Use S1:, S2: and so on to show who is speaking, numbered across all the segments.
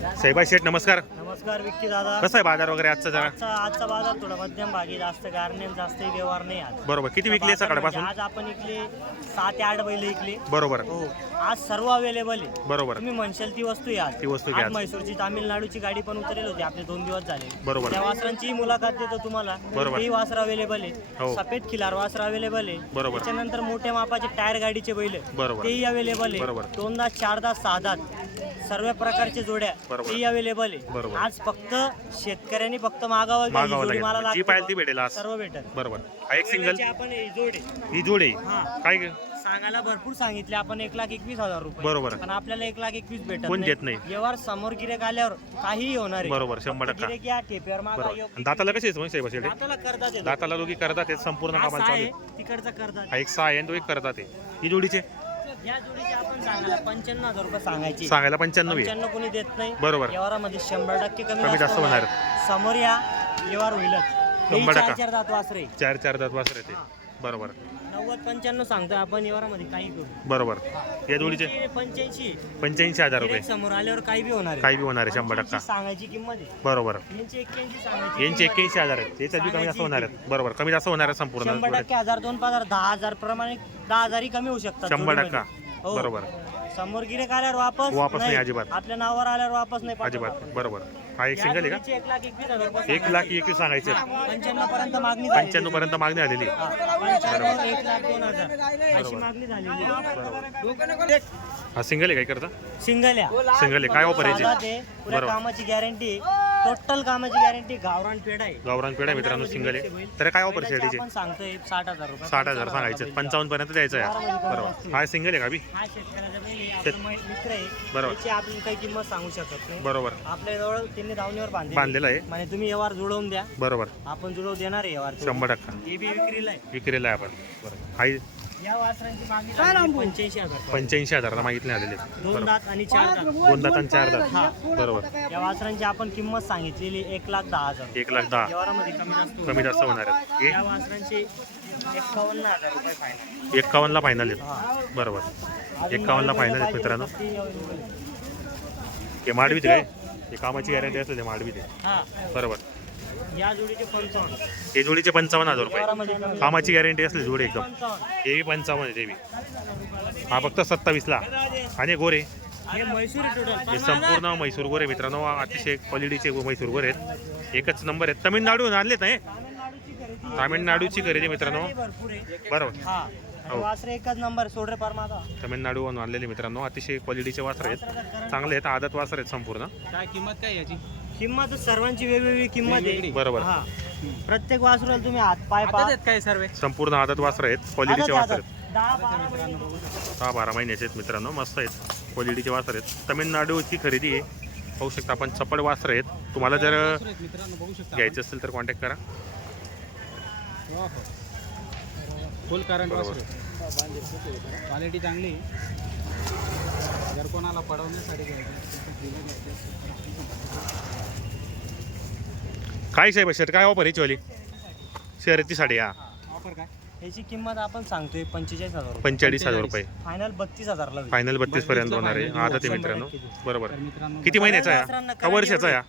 S1: साईबाई शेठ नमस्कार.
S2: नमस्कार विक्की दादा.
S1: कसा आहे बाजार वगैरे आजचा जरा?
S2: आजचा आजचा बाजार थोडा मध्यम भागी जास्त गारनेल जास्त व्यवहार नाही आज.
S1: बरोबर. किती विकले
S2: बाजार
S1: सकाळपासून?
S2: म्हणजे आज आपण इकले सात ते आठ बैल इकले.
S1: बरोबर.
S2: हो. आज सर्व अवेलेबल आहे.
S1: बरोबर.
S2: तुम्ही म्हणशाल ती वस्तू आहे आज.
S1: ती वस्तू घ्या
S2: आज म्हैसूरची तामिळनाडूची गाडी पण उतरेल होती. आपले दोन दिवस झाले.
S1: बरोबर.
S2: त्या वासरांची मुलाखत देतो तुम्हाला.
S1: बरोबर.
S2: तेही वासर अवेलेबल
S1: हो.
S2: आहे सफेद खिलार वासर अवेलेबल आहे.
S1: बरोबर.
S2: त्याच्यानंतर मोठ्या मापाचे टायर गाडीचे बैल. आहे.
S1: बरोबर.
S2: तेही अवेलेबल
S1: बरोबर.
S2: आहे दोनदा चारदा सहादा सर्व प्रकारचे जोड्या.
S1: बरोबर.
S2: तेही अवेलेबल
S1: बरोबर.
S2: आहे आज फक्त शेतकऱ्यांनी फक्त मागावं की
S1: मागावं
S2: मला
S1: लागेल जी
S2: लागते
S1: पाहिजे ती
S2: बा.
S1: भेटेल आज.
S2: सर्व भेटेल.
S1: बरोबर. हा एक सिंगल
S2: आपण ही जोड. आहे
S1: ही जोड? आहे
S2: हा.
S1: काय ग?
S2: सांगायला भरपूर सांगितले. आपण एक लाख एकवीस हजार रुपये.
S1: बरोबर.
S2: पण आपल्याला एक लाख एकवीस भेटत
S1: कोण देत नाही.
S2: व्यवहार समोर गिरेक आल्यावर काहीही होणार आहे.
S1: बरोबर शंभर
S2: फक्त
S1: टक्का.
S2: गिरेक या ठेप्यावर मागा
S1: बरोबर.
S2: योग्य
S1: आणि दाताला आहे साईबा शेठ
S2: दाताला
S1: दोघी करतात ते संपूर्ण
S2: हा
S1: कामाला
S2: सहा
S1: चालू
S2: आहे,
S1: आहे.
S2: तिकडचा करतात.
S1: हा एक सहा आहे आणि तो एक करतात ते ही जोडीचे?
S2: या जोडीचे आपण सांगायला पंच्याण्णव हजार रुपये सांगायचे.
S1: सांगायला पंच्याण्णव आहे.
S2: पंच्याण्णव कोणी देत नाही.
S1: बरोबर.
S2: व्यवहारामध्ये शंभर टक्के कमी
S1: कमी जास्त होणार.
S2: समोर या व्यवहार होईलच.
S1: शंभर
S2: चार
S1: टक्का.
S2: चार दात वासरे.
S1: चार चार दात वासर येते बरोबर.
S2: नव्वद पंच्याण्णव सांगतोय आपण व्यवहारामध्ये काही करू.
S1: बरोबर. या जोडीचे?
S2: पंच्याऐंशी.
S1: पंच्याऐंशी हजार रुपये.
S2: समोर आल्यावर काही बी होणार आहे.
S1: काही बी होणार आहे शंभर टक्का.
S2: सांगायची किंमत आहे.
S1: बरोबर.
S2: यांची एक्क्याऐंशी सांगायची
S1: यांचे
S2: किंमत आहे.
S1: एक्क्याऐंशी हजार आहेत. त्याच्यात बी कमी जास्त होणार आहेत. बरोबर. कमी जास्त होणार आहे संपूर्ण
S2: शंभर. टक्के हजार दोन पाच हजार दहा हजार प्रमाणे दहा हजारही कमी होऊ शकतात
S1: शंभर
S2: जोडीमध्ये.
S1: टक्का.
S2: हो.
S1: बरोबर.
S2: समोर गिरेक आल्यावर वापस
S1: वापस नाही अजिबात.
S2: आपल्या नावावर आल्यावर वापस नाही
S1: अजिबात. बरोबर. हा एक सिंगल आहे
S2: जोडीची एक लाख एकवीस हजार रुपये
S1: का एक लाख एकवीस सांगायचे.
S2: पंच्याण्णव पर्यंत मागणी झाली.
S1: पंच्याण्णव पर्यंत मागणी आलेली.
S2: पंच्याण्णव, एक लाख दोन हजार. अशी मागणी झालेली.
S1: हा सिंगल आहे काय करता
S2: सिंगल या
S1: सिंगल आहे. काय ऑफर
S2: साधा ते पुऱ्या
S1: बरोबर.
S2: कामाची गॅरंटी टोटल कामाची गॅरंटी गावरान पेड आहे.
S1: गावरान पेढा मित्रांनो सिंगल आहे. तर काय ऑफर
S2: बैलाची
S1: शेडीचे
S2: आपण सांगतोय साठ हजार रुपये.
S1: साठ हजार सांगायचे. पंचावन्न पर्यंत द्यायचं आहे. बरोबर. हा सिंगल आहे का बी?
S2: हा शेतकऱ्याचा बैल आहे, आपला मै- मित्र आहे.
S1: बरोबर.
S2: त्याची आपण काही किंमत सांगू शकत नाही.
S1: बरोबर.
S2: आपल्या जवळ त्यांनी धावणीवर बांधले
S1: बांधलेला आहे.
S2: म्हणजे तुम्ही व्यवहार जुळवून द्या.
S1: बरोबर.
S2: आपण जुळवून देणार आहे व्यवहार.
S1: शंभर टक्का.
S2: हे बी विक्रीला आहे.
S1: विक्रीला आहे आपण. बरोबर. हा
S2: या वासरांची मागणी झाली पंच्याऐंशी हजार
S1: पंच्याऐंशी हजाराला मागितले आलेले
S2: दोन दात आणि चार दात
S1: दोन दात आणि चार दात बरोबर.
S2: या वासरांची आपण किंमत सांगितलेली एक लाख दहा हजार.
S1: एक लाख दहा.
S2: व्यवहारामध्ये कमी जास्त होईल.
S1: कमी जास्त होणार आहेत.
S2: या वासरांची एकावन्न हजार रुपये फायनल
S1: एक एकावन्नला फायनल आहेत. बरोबर. एकावन्नला फायनल आहेत मित्रांनो. हे माडवीत काय हे कामाची गॅरंटी असते ते माडवीत आहे.
S2: हा.
S1: बरोबर.
S2: या जोडीचे पंचावन्न.
S1: हे जोडीचे पंचावन्न हजार रुपये. कामाची गॅरंटी असली जोडी एकदम. हे बी पंचावन्न आहे ते बी. हा फक्त सत्तावीसला आणि गोरे.
S2: हे म्हैसूर
S1: हे संपूर्ण म्हैसूर गोरे मित्रांनो. अतिशय क्वालिटीचे म्हैसूर गोरे आहेत. एकच नंबर आहेत. तमिळनाडून आणलेत ना
S2: तामिळनाडूची खरेदी
S1: मित्रांनो. बरोबर.
S2: आणि. वासरे एकच नंबर सोडरे पर माझा
S1: तमिळनाडूहून आणलेले मित्रांनो. अतिशय क्वालिटीचे वासर आहेत. चांगले आहेत. आदत वासर आहेत संपूर्ण.
S3: काय किंमत काय याची?
S2: किंमत सर्वांची वेगवेगळी किंमत आहे.
S1: बरोबर.
S2: हा. प्रत्येक वासरूला तुम्ही हात पाय
S3: आता काय सर्व?
S1: संपूर्ण आदत वासर आहेत. क्वालिटीचे वासर आहेत.
S2: दहा बारा महिने.
S1: बारा महिन्याचे आहेत मित्रांनो. मस्त आहेत. क्वालिटीचे वासर आहेत. तमिळनाडूची खरेदी आहे. पाहू शकता आपण चपड वासर आहेत. तुम्हाला जर
S3: मित्रांनो बघू शकता
S1: घ्यायचे असेल तर कॉन्टॅक्ट करा.
S3: फुल करंट
S1: बरोबर.
S3: क्वालिटी चांगली जर कोणाला पडवण्यासाठी घ्यायचं
S1: काय साहेब शर्ट काय ऑफर याची वाली शर्यती साडी हा.
S3: ऑफर काय?
S2: याची किंमत आपण सांगतोय पंचेचाळीस हजार रुपये.
S1: पंचेचाळीस हजार रुपये.
S2: फायनल बत्तीस हजारला होईल.
S1: फायनल बत्तीस पर्यंत होणार आहे. आहे
S2: शंभर
S1: मित्रांनो. बरोबर. किती महिन्याचा आहे? का वर्षाचा आहे?
S2: हा,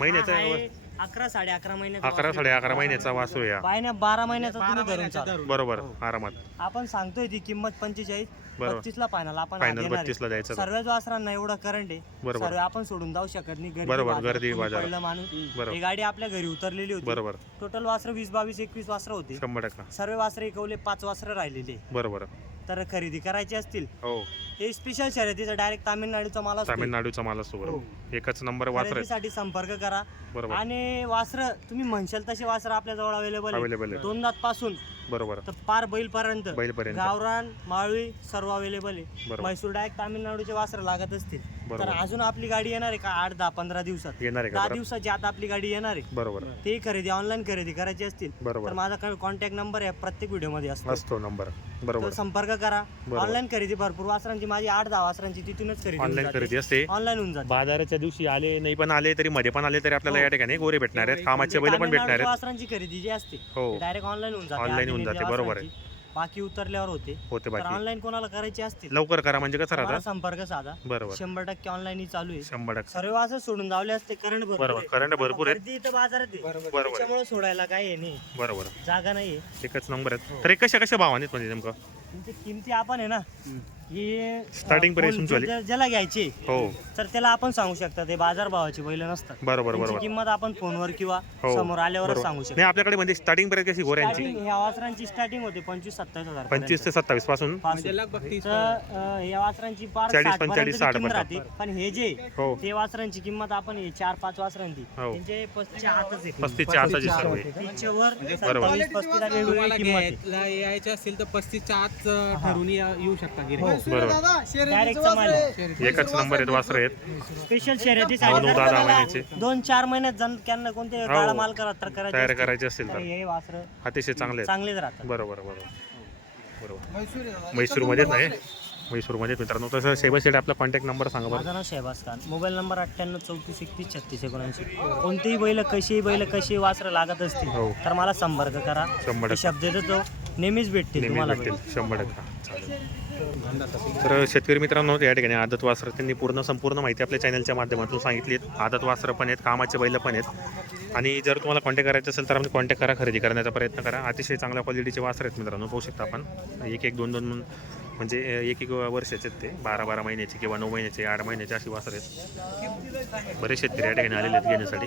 S1: महिन्याचा आहे
S2: आहे अकरा साडे अकरा महिन्याचा
S1: अकरा साडे अकरा महिन्याचा वासू या
S2: पायण्या बारा महिन्याचा तुम्ही धरून चाला.
S1: बरोबर आरामात.
S2: आपण सांगतोय ती किंमत पंचेचाळीस
S1: बरोबर.
S2: बत्तीस ला फायनल आपण
S1: फायनल
S2: देणार आहे.
S1: बत्तीस ला द्यायचं
S2: सर्वच वासरांना एवढं करंट आहे
S1: बरोबर.
S2: सर्व आपण सोडून जाऊ शकत नाही. गर्दी
S1: बरोबर, गर्दी
S2: कोणी. पडलं माणूस.
S1: बरोबर.
S2: ही गाडी आपल्या घरी उतरलेली होती.
S1: बरोबर.
S2: टोटल वासर वीस बावीस एकवीस वासरं होती.
S1: शंभर टक्का.
S2: सर्व वासरं इकवले पाच वासरं राहिलेले.
S1: बरोबर.
S2: तर खरेदी करायची असतील.
S1: हो.
S2: हे स्पेशल शर्यतीचं डायरेक्ट तामिळनाडूचा माल असतो
S1: तामिळनाडूचा माल असतो बरोबर. एकच नंबर वासर
S2: खरेदीसाठी संपर्क करा.
S1: बरोबर.
S2: आणि वासर तुम्ही म्हणशाल तसे वासर आपल्या जवळ अवेलेबल
S1: अवेलेबल आहे
S2: दोन दात पासून
S1: बरोबर.
S2: तर पार बैल पर्यंत
S1: बैलपर्यंत.
S2: गावरान माळवी सर्व अवेलेबल आहे
S1: बरोबर.
S2: म्हैसूर डायरेक्ट तामिळनाडूचे वासर लागत असतील. तर
S1: बरोबर.
S2: अजून आपली गाडी येणार आहे का? आठ दहा पंधरा दिवसात.
S1: येणार आहे का?
S2: दहा? दिवसाची आता आपली गाडी येणार आहे.
S1: बरोबर.
S2: ते खरेदी ऑनलाईन खरेदी करायची असतील
S1: बरोबर.
S2: तर माझा कॉन्टॅक्ट नंबर आहे प्रत्येक व्हिडिओमध्ये असतो.
S1: असतो नंबर
S2: तर
S1: बरोबर.
S2: संपर्क करा.
S1: बरोबर.
S2: ऑनलाईन खरेदी भरपूर. वासरांची माझी आठ दहा वासरांची तिथूनच खरेदी
S1: ऑनलाईन खरेदी असते.
S2: ऑनलाईन होऊन जाते.
S1: बाजाराच्या दिवशी आले नाही पण आले तरी मध्ये पण आले तरी आपल्याला
S2: हो.
S1: या ठिकाणी गोरे भेटणार आहेत. कामाचे बैल पण भेटणार आहेत.
S2: वासरांची खरेदी जी असते
S1: हो.
S2: डायरेक्ट ऑनलाईन होऊन जाते. आधी
S1: होऊन जाते, बरोबर आहे.
S2: बाकी उतरल्यावर होते.
S1: होते
S2: तर
S1: बाकी.
S2: ऑनलाईन कोणाला करायचे असतील
S1: लवकर करा म्हणजे कसं
S2: मला
S1: राहतं?
S2: संपर्क साधा.
S1: बरोबर.
S2: शंभर टक्के ऑनलाईन चालू आहे.
S1: शंभर टक्के.
S2: सर्व असं सोडून जावले असते करंट
S1: बरोबर. करंट भरपूर
S2: गर्दी इथं बाजारात आहे.
S1: बरोबर. आहे.
S2: त्याच्यामुळे सोडायला काय आहे नाही.
S1: बरोबर.
S2: जागा नाही
S1: एकच नंबर तर हे कशा कशा भावाने म्हणजे नेमकं?
S2: किमती आपण आहे ना. ही
S1: Starting price?
S2: ज्या- ज्याला घ्यायची.
S1: हो.
S2: तर त्याला आपण सांगू शकता ते बाजार भावाची बैल नसतात.
S1: बरोबर
S2: त्यांची
S1: बरोबर.
S2: किंमत आपण फोनवर किंवा
S1: हो
S2: समोर आल्यावरच
S1: बरोबर.
S2: सांगू शकतो.
S1: नाही आपल्याकडे म्हणजे स्टार्टिंग प्राइस कशी गोऱ्यांची?
S2: स्टार्टिंग ह्या वासरांची स्टार्टिंग होते पंचवीस सत्तावीस हजार
S1: पंचवीस ते सत्तावीसपासून?
S3: म्हणजे
S2: अं, या वासरांची पार
S1: 40,
S2: 60 पर्यंत
S1: 45, 60
S2: किंमत
S1: पर्यंत.
S2: राहते. पण हे जे
S1: हो.
S2: ते वासरांची किंमत आपण हे चार पाच वासरांची.
S1: हो.
S2: त्यांचे पस्तीसच्या आतच आहे.
S1: पस्तीसच्या आताची सर्व. आहे.
S2: वर
S1: बरोबर.
S2: सत्तावीस पस्तीस वेगवेगळी
S3: तुम्हाला
S2: किंमत आहे.
S3: घ्यायला यायचे असतील तर पस्तीसच्या आत अं, ठरवून या- येऊ शकता गिऱ्हाईक.
S1: बरोबर.
S2: डायरेक्ट माल
S1: एकच नंबर आहेत वासर आहेत.
S2: स्पेशल शर्यती
S1: नऊ दहा दहा महिन्याचे.
S2: दोन चार महिन्यात जण त्यांना कोणते काळा माल करा तर
S1: तयार
S2: करायचे
S1: करायचे असतील
S2: तर.
S1: तर
S2: हे वासर
S1: अतिशय चांगले आहेत.
S2: चांगलेच राहतात.
S1: बरोबर बरोबर. बरोबर. म्हैसूरमध्येच नाही. म्हैसूरमध्येच मित्रांनो. तसं सेवा शेड आपला कॉन्टॅक्ट नंबर सांगा बरं.
S2: माझं नाव शहबाज खान. मोबाईल नंबर अठ्ठ्याण्णव चौतीस एकतीस छत्तीस एकोणऐंशी. कोणतीही बैल कशी बैल कशी वासरं लागत असतील
S1: हो.
S2: तर मला संपर्क करा.
S1: शंभर
S2: हे शब्द देतो नेहमीच भेटतील
S1: नेहमी
S2: तुम्हाला.
S1: भेटेल शंभर टक्के. चालेल. तर शेतकरी मित्रांनो या ठिकाणी आदत वासर त्यांनी पूर्ण संपूर्ण माहिती आपल्या चॅनलच्या माध्यमातून सांगितली आहेत. आदत वासरं पण आहेत कामाचे बैल पण आहेत. आणि जर तुम्हाला कॉन्टॅक्ट करायचं असेल तर आम्ही कॉन्टॅक्ट करा खरेदी करण्याचा प्रयत्न करा. अतिशय चांगल्या क्वालिटीचे वासर आहेत मित्रांनो पाहू शकता आपण. एक एक दोन दोन म्हणजे एक एक वर्षाचे आहेत ते. बारा बारा महिन्याचे किंवा नऊ महिन्याचे आठ महिन्याचे अशी वासर आहेत. बरेच शेतकरी या ठिकाणी आलेले आहेत घेण्यासाठी.